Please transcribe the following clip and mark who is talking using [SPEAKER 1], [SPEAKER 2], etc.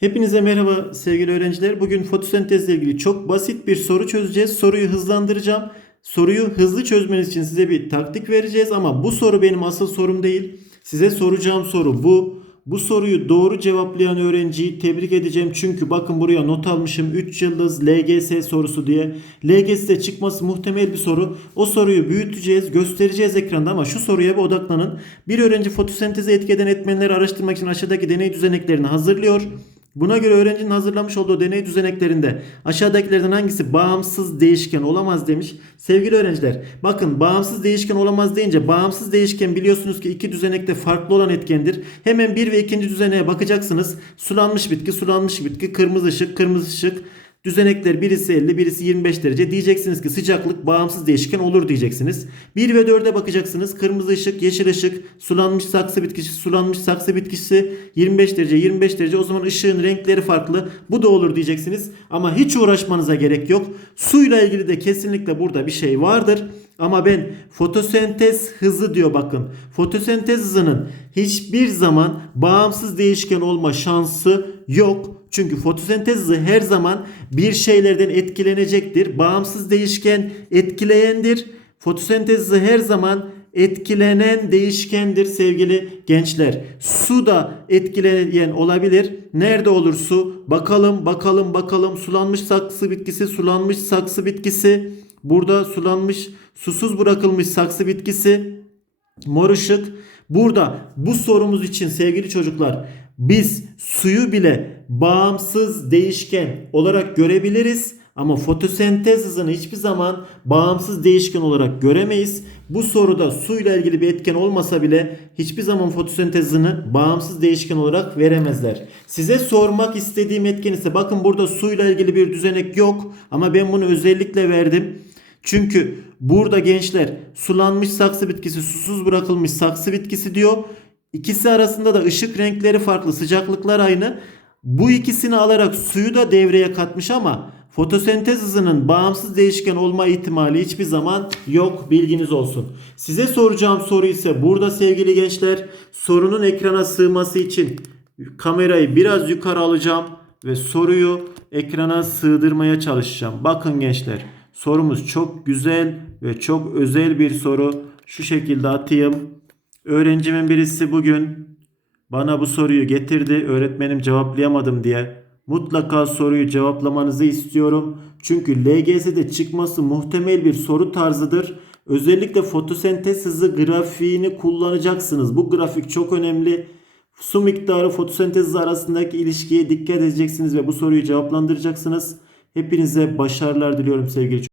[SPEAKER 1] Hepinize merhaba sevgili öğrenciler. Bugün fotosentezle ilgili çok basit bir soru çözeceğiz. Soruyu hızlandıracağım. Soruyu hızlı çözmeniz için size bir taktik vereceğiz ama bu soru benim asıl sorum değil. Size soracağım soru bu. Bu soruyu doğru cevaplayan öğrenciyi tebrik edeceğim. Çünkü bakın buraya not almışım 3 yıldız LGS sorusu diye. LGS'de çıkması muhtemel bir soru. O soruyu büyüteceğiz, göstereceğiz ekranda ama şu soruya bir odaklanın. Bir öğrenci fotosenteze etki eden etmenleri araştırmak için aşağıdaki deney düzeneklerini hazırlıyor. Buna göre öğrencinin hazırlamış olduğu deney düzeneklerinde aşağıdakilerden hangisi bağımsız değişken olamaz demiş. Sevgili öğrenciler bakın bağımsız değişken olamaz deyince bağımsız değişken biliyorsunuz ki iki düzenekte farklı olan etkendir. Hemen bir ve ikinci düzeneğe bakacaksınız. Sulanmış bitki, sulanmış bitki, kırmızı ışık, kırmızı ışık. Düzenekler birisi 50, birisi 25 derece. Diyeceksiniz ki sıcaklık bağımsız değişken olur diyeceksiniz. 1 ve 4'e bakacaksınız. Kırmızı ışık, yeşil ışık, sulanmış saksı bitkisi, sulanmış saksı bitkisi 25 derece, 25 derece. O zaman ışığın renkleri farklı. Bu da olur diyeceksiniz. Ama hiç uğraşmanıza gerek yok. Suyla ilgili de kesinlikle burada bir şey vardır. Ama ben fotosentez hızı diyor bakın. Fotosentez hızının hiçbir zaman bağımsız değişken olma şansı yok. Çünkü fotosentez hızı her zaman bir şeylerden etkilenecektir. Bağımsız değişken etkileyendir. Fotosentez hızı her zaman etkilenen değişkendir sevgili gençler. Su da etkileyen olabilir. Nerede olur su? Bakalım bakalım bakalım sulanmış saksı bitkisi sulanmış saksı bitkisi. Burada sulanmış susuz bırakılmış saksı bitkisi. Mor ışık. Burada bu sorumuz için sevgili çocuklar biz suyu bile bağımsız değişken olarak görebiliriz. Ama fotosentez hızını hiçbir zaman bağımsız değişken olarak göremeyiz. Bu soruda suyla ilgili bir etken olmasa bile hiçbir zaman fotosentez hızını bağımsız değişken olarak veremezler. Size sormak istediğim etken ise bakın burada suyla ilgili bir düzenek yok ama ben bunu özellikle verdim. Çünkü burada gençler sulanmış saksı bitkisi, susuz bırakılmış saksı bitkisi diyor. İkisi arasında da ışık renkleri farklı, sıcaklıklar aynı. Bu ikisini alarak suyu da devreye katmış ama fotosentez hızının bağımsız değişken olma ihtimali hiçbir zaman yok. Bilginiz olsun. Size soracağım soru ise burada sevgili gençler. Sorunun ekrana sığması için kamerayı biraz yukarı alacağım ve soruyu ekrana sığdırmaya çalışacağım. Bakın gençler. Sorumuz çok güzel ve çok özel bir soru. Şu şekilde atayım. Öğrencimin birisi bugün bana bu soruyu getirdi. Öğretmenim cevaplayamadım diye. Mutlaka soruyu cevaplamanızı istiyorum. Çünkü LGS'de çıkması muhtemel bir soru tarzıdır. Özellikle fotosentez hızı grafiğini kullanacaksınız. Bu grafik çok önemli. Su miktarı fotosentez hızı arasındaki ilişkiye dikkat edeceksiniz ve bu soruyu cevaplandıracaksınız. Hepinize başarılar diliyorum sevgili.